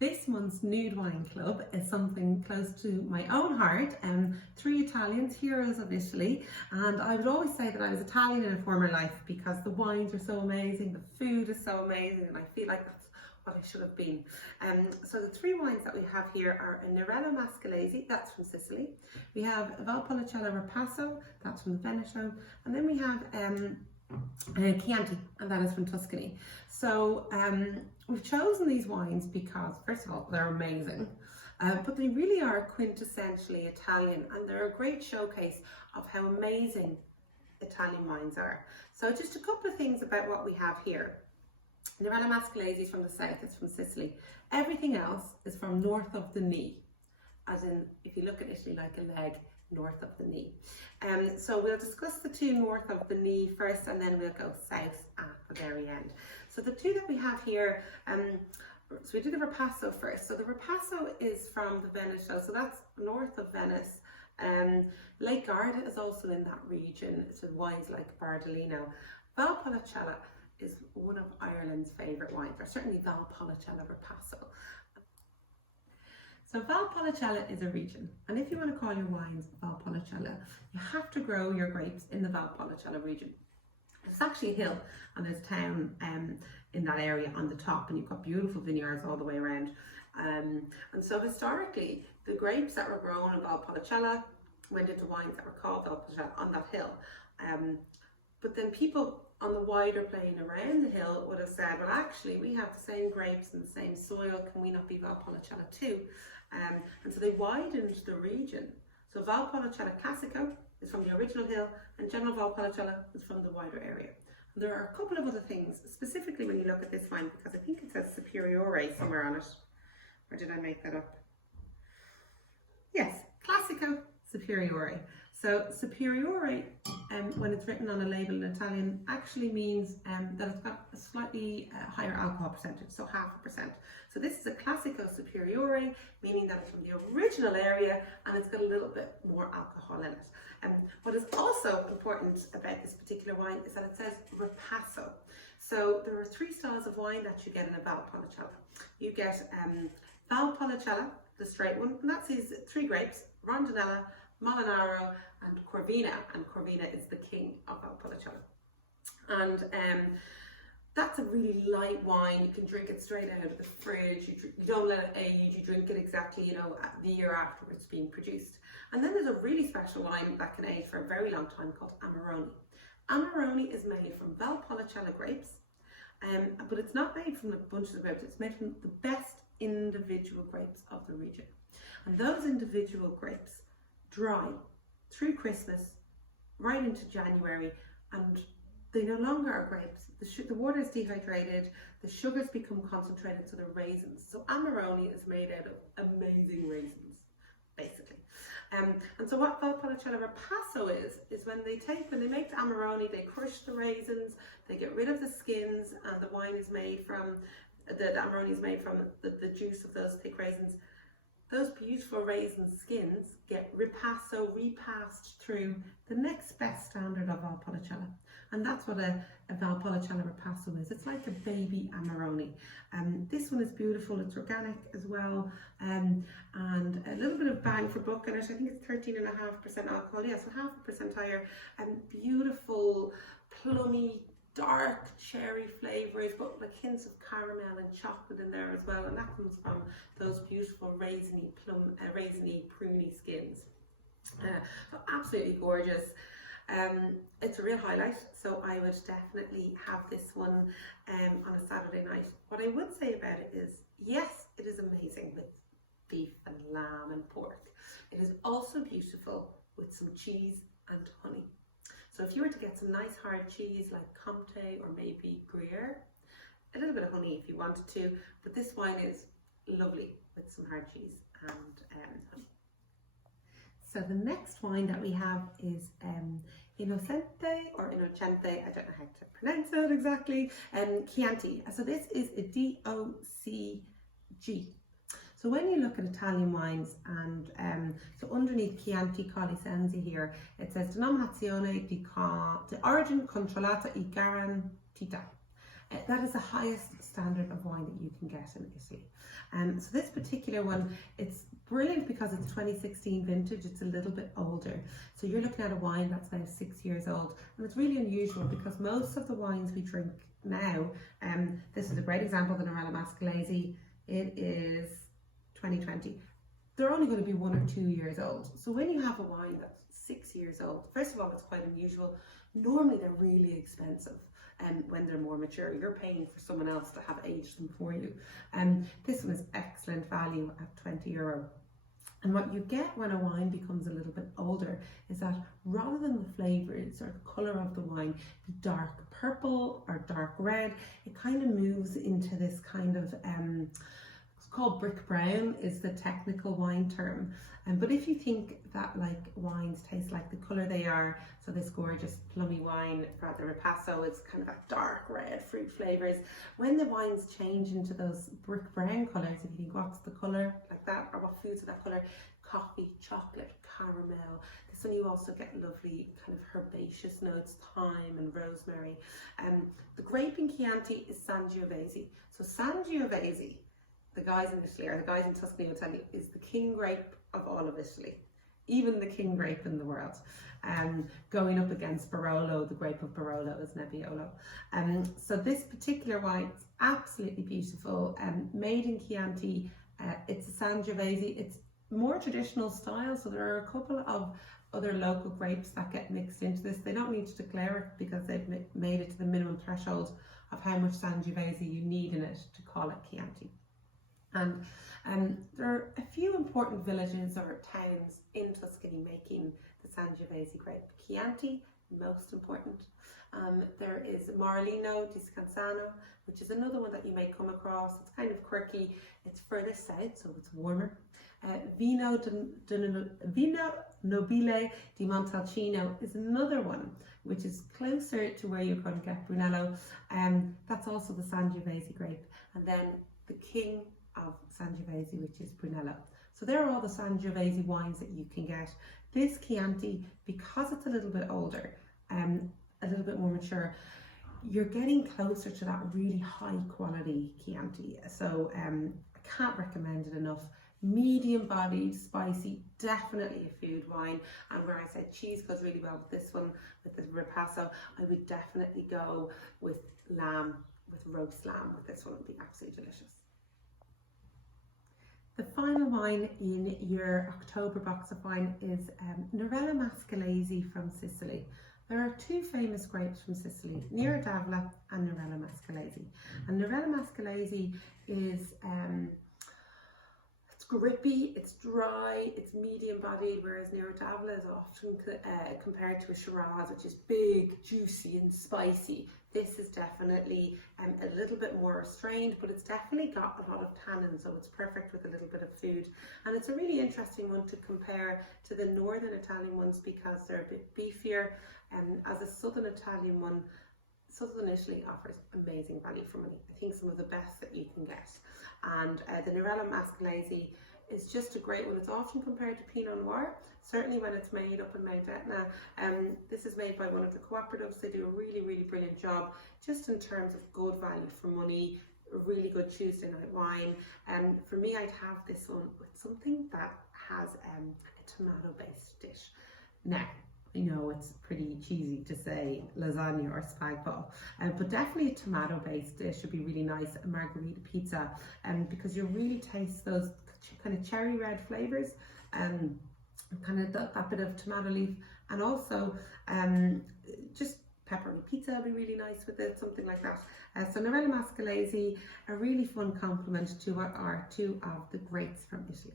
This month's Nude Wine Club is something close to my own heart. 3 Italians, heroes of Italy, and I would always say that I was Italian in a former life because the wines are so amazing, the food is so amazing, and I feel like that's what I should have been. So the 3 wines that we have here are a Nerello Mascalese, that's from Sicily. We have Valpolicella Ripasso, that's from the Veneto, and then we have Chianti, and that is from Tuscany. So we've chosen these wines because, first of all, they're amazing, but they really are quintessentially Italian, and they're a great showcase of how amazing Italian wines are. So just a couple of things about what we have here. Nerello Mascalese is from the south, it's from Sicily. Everything else is from north of the knee, as in, if you look at Italy like a leg, north of the knee. So we'll discuss the 2 north of the knee first, and then we'll go south at the very end. So the 2 that we have here, so we do the Ripasso first. So the Ripasso is from the Veneto, so that's north of Venice. Lake Garda is also in that region, so wines like Bardolino. Valpolicella is one of Ireland's favourite wines, or certainly Valpolicella Ripasso. So Valpolicella is a region, and if you want to call your wines Valpolicella, you have to grow your grapes in the Valpolicella region. It's actually a hill, and there's a town in that area on the top, and you've got beautiful vineyards all the way around. And so historically, the grapes that were grown in Valpolicella went into wines that were called Valpolicella on that hill. But then people on the wider plain around the hill would have said, well, actually, we have the same grapes and the same soil, can we not be Valpolicella too? And so they widened the region. So Valpolicella Classico is from the original hill, and General Valpolicella is from the wider area. And there are a couple of other things, specifically when you look at this wine, because I think it says Superiore somewhere on it. Or did I make that up? Yes, Classico Superiore. So Superiore, when it's written on a label in Italian, actually means that it's got a slightly higher alcohol percentage, so 0.5%. So this is a Classico Superiore, meaning that it's from the original area and it's got a little bit more alcohol in it. What is also important about this particular wine is that it says Ripasso. So there are 3 styles of wine that you get in a Valpolicella. You get Valpolicella, the straight one, and that's these 3 grapes, Rondinella, Molinaro, and Corvina is the king of Valpolicella. And that's a really light wine. You can drink it straight out of the fridge. You don't let it age. You drink it exactly, the year after it's being produced. And then there's a really special wine that can age for a very long time called Amarone. Amarone is made from Valpolicella grapes, but it's not made from the bunches of grapes. It's made from the best individual grapes of the region. And those individual grapes dry through Christmas, right into January, and they no longer are grapes. The water is dehydrated, the sugars become concentrated, so they're raisins. So Amarone is made out of amazing raisins, basically. And so what Valpolicella Ripasso is when they make the Amarone, they crush the raisins, they get rid of the skins, and the wine is made from, the Amarone is made from the juice of those thick raisins. Those beautiful raisin skins get repassed through the next best standard of Valpolicella. And that's what a Valpolicella Ripasso is. It's like a baby Amarone. This one is beautiful, it's organic as well, and a little bit of bang for buck in it. I think it's 13.5% alcohol, yeah, so 0.5% higher, and beautiful, plummy, dark cherry flavours, but like hints of caramel and chocolate in there as well, and that comes from those beautiful raisiny, pruny skins. So absolutely gorgeous. It's a real highlight, so I would definitely have this one on a Saturday night. What I would say about it is, yes, it is amazing with beef and lamb and pork. It is also beautiful with some cheese and honey. So if you were to get some nice hard cheese like Comté or maybe Gruyere, a little bit of honey if you wanted to, but this wine is lovely with some hard cheese and honey. So the next wine that we have is Innocente or Innocente, I don't know how to pronounce it exactly, Chianti. So this is a DOCG. So when you look at Italian wines, and so underneath Chianti Collisensi here, it says Denominazione di origine controllata e garantita. That is the highest standard of wine that you can get in Italy. So this particular one, it's brilliant because it's 2016 vintage. It's a little bit older. So you're looking at a wine that's now 6 years old. And it's really unusual because most of the wines we drink now, this is a great example of the Norella Mascalese. It is 2020. They're only going to be 1 or 2 years old. So when you have a wine that's 6 years old, first of all, it's quite unusual. Normally they're really expensive. And when they're more mature, you're paying for someone else to have aged them for you. This one is excellent value at €20. And what you get when a wine becomes a little bit older is that rather than the flavours or the colour of the wine be dark purple or dark red, it kind of moves into this kind of, it's called brick brown is the technical wine term. But if you think that like wines taste like the colour they are, so this gorgeous plummy wine, the Ripasso, it's kind of that dark red fruit flavours. When the wines change into those brick brown colours, if you think what's the colour like that, or what foods are that colour, coffee, chocolate, caramel. This one you also get lovely kind of herbaceous notes, thyme and rosemary. The grape in Chianti is Sangiovese. So Sangiovese, the guys in Italy, or the guys in Tuscany will tell you, is the king grape of all of Italy, even the king grape in the world. Going up against Barolo, the grape of Barolo is Nebbiolo. So this particular wine is absolutely beautiful, made in Chianti. It's a Sangiovese. It's more traditional style, so there are a couple of other local grapes that get mixed into this. They don't need to declare it because they've made it to the minimum threshold of how much Sangiovese you need in it to call it Chianti. And there are a few important villages or towns in Tuscany making the Sangiovese grape. Chianti, most important. There is Marlino di Scansano, which is another one that you may come across. It's kind of quirky. It's further south, so it's warmer. Vino Nobile di Montalcino is another one, which is closer to where you're going to get Brunello. That's also the Sangiovese grape. And then the king of Sangiovese, which is Brunello. So there are all the Sangiovese wines that you can get. This Chianti, because it's a little bit older, a little bit more mature, you're getting closer to that really high quality Chianti. So I can't recommend it enough. Medium bodied, spicy, definitely a food wine. And where I said cheese goes really well with this one, with the Ripasso, I would definitely go with lamb, with roast lamb with this one. It would be absolutely delicious. The final wine in your October box of wine is Norella Mascalese from Sicily. There are two famous grapes from Sicily, Nero d'Avola and Norella Mascalese. And Norella Mascalese is it's grippy, it's dry, it's medium bodied, whereas Nero d'Avola is often compared to a Shiraz, which is big, juicy and spicy. This is definitely a little bit more restrained, but it's definitely got a lot of tannin, so it's perfect with a little bit of food. And it's a really interesting one to compare to the northern Italian ones because they're a bit beefier. As a southern Italian one, southern Italy offers amazing value for money. I think some of the best that you can get. And the Norella Mascalese is just a great one. It's often compared to Pinot Noir, certainly when it's made up in Mount Etna. This is made by one of the cooperatives. They do a really, really brilliant job just in terms of good value for money, a really good Tuesday night wine. For me, I'd have this one with something that has a tomato-based dish. Now, I know it's pretty cheesy to say lasagna or spag bol, but definitely a tomato-based dish would be really nice, a margherita pizza, because you really taste those kind of cherry red flavours, kind of that bit of tomato leaf, and also just pepperoni pizza would be really nice with it, something like that. So Norella Mascalese, a really fun complement to what are two of the greats from Italy.